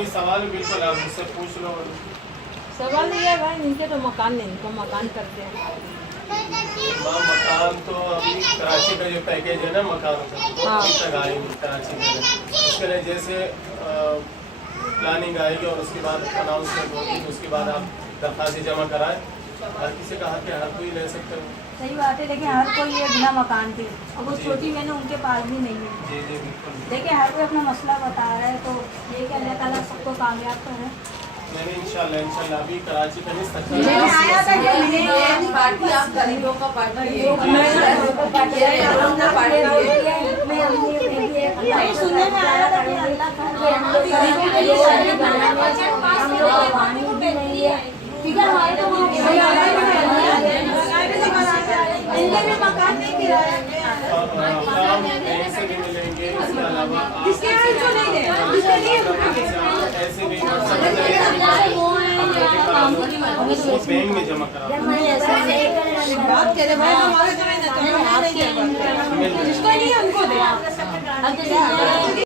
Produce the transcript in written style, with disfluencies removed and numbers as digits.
कोई सवाल बिल्कुल आप मुझसे पूछ लो। सवाल ये है भाई, इनके तो मकान नहीं, इनको मकान करते हैं। मकान तो अभी कराची का जो पैकेज है ना मकान का, हाँ। तक आएंगे कराची में। उसके लिए जैसे प्लानिंग आएगी और उसके बाद अनाउंसमेंट होगी, उसके बाद आप दरख्वास्त जमा कराएं। हर किसी का हक है, हर कोई ले सकते हो। सही बात है, लेकिन हर कोई ये बिना मकान के, और वो जी। छोटी बहनें उनके पास भी नहीं है। जी जी बिल्कुल। देखिए हर कोई अपना मसला बता रहा है, तो ये कि अल्लाह ताला सबको कामयाब करे। मैंने इंशाल्लाह अभी कराची का नहीं मैंने आया था कि मैंने पार्टी आप गरीबों का पार्टी है। नहीं, सुनने में आया था कि अल्लाह का हम लोग गरीबों के लिए शादी बनाने, हम लोग वाणी भी नहीं है, ठीक है। हमारे तो इनके भी मकान नहीं किराया ऐसे भी मिलेंगे, इसके अलावा जिसके यहाँ जो नहीं दे, जिसके लिए ऐसे भी बैंक में जमा करा बात करे भाई, हमारे तो नहीं देते, जिसको नहीं है उनको दे।